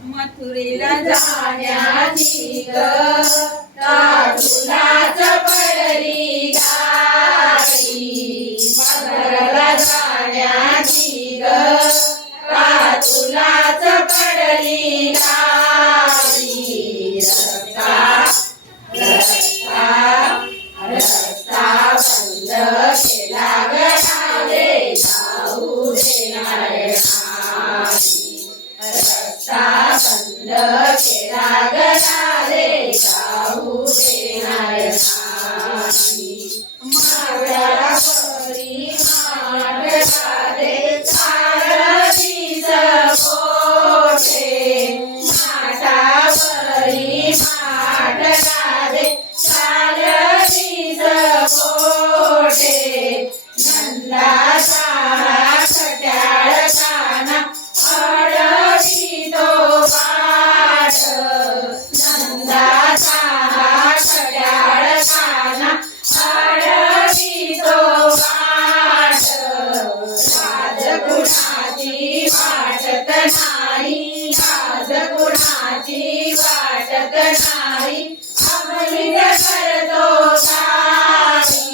मथुरेला जाण्याची ग तुलाच पडली गाई मथुरेला जाण्याची ग तुलाच पडली गाई रस्ता बंद केला गडाले जाऊ देणार नाही रस्ता बंद केला गडाले जाऊ देणार नाही मावळ्याला परी माटला दे चालतीच पोटे माठावरी माटला दे चालतीच पोटे नंदाचा खट्याळ काना अडवी तो वाट नंदाचा खट्याळ काना अडवी तो वाट राजगुणाची वाटत नाही राजगुणाची वाटत नाही अमलित करतो गाई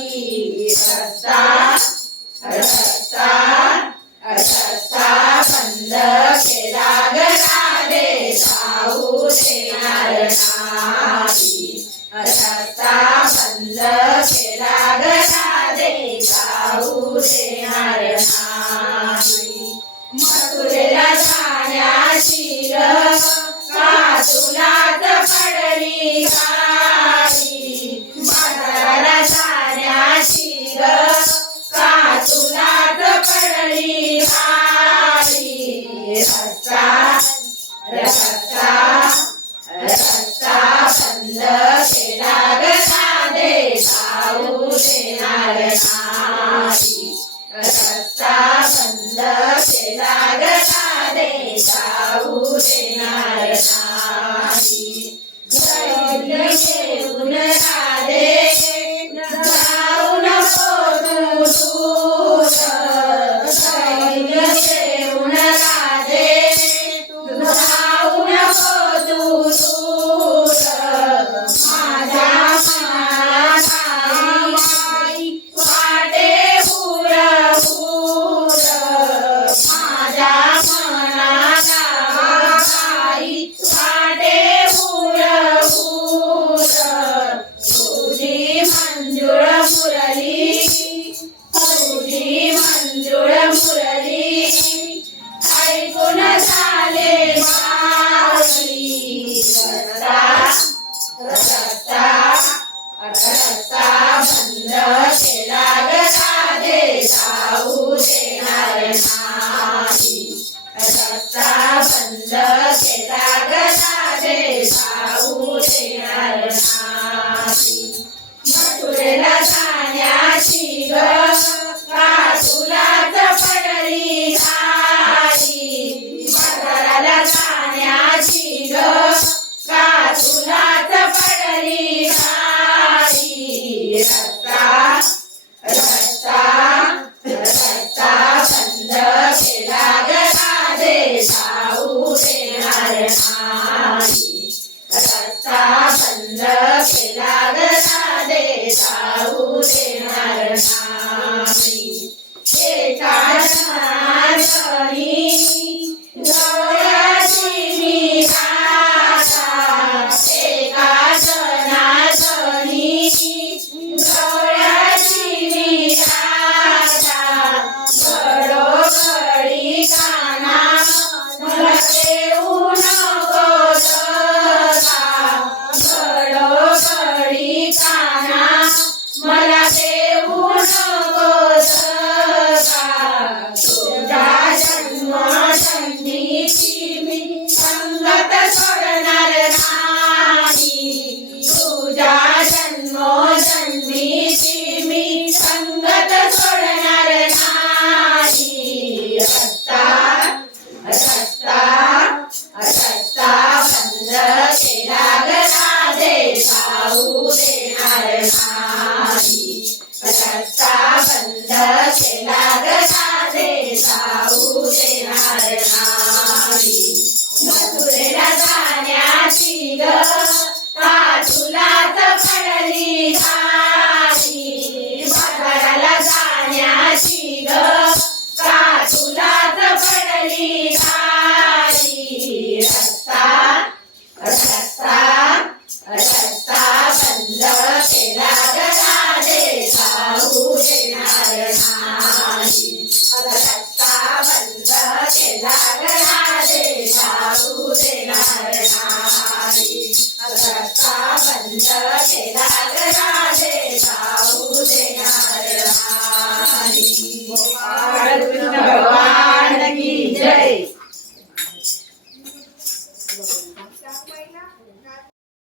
रस्ता बंद केला गडाले जाऊ देणार नाही रस्ता बंद केला गडाले जाऊ देणार नाही मथुरेला जाण्याची ग तुलाच पडली गाई मथुरेला जाण्याची ग तुलाच पडली गाई रस्ता बंद केला गडाले जाऊ देणार नाही रस्ता बंद केला गडाले जाऊ देणार नाही घरी येऊन राधे जाऊ नको तू दूर घरी येऊन राधे जाऊ नको तू दूर माझ्या मनाला आई वाटे हुर हुर माझ्या मनाला आई वाटे हुर हुर तुझी मंजुळ मुरली तुझी मंजुळ मुरली ऐकून झाले माऊली रस्ता बंद केला गडाले जाऊ देणार नाही रस्ता बंद केला गडाले जाऊ देणार नाही मथुरेला जाण्याची ग तुलाच पडली गाई मथुरेला जाण्याची ग तुलाच पडली गाई रस्ता बंद केला गडाले जाऊ देणार नाही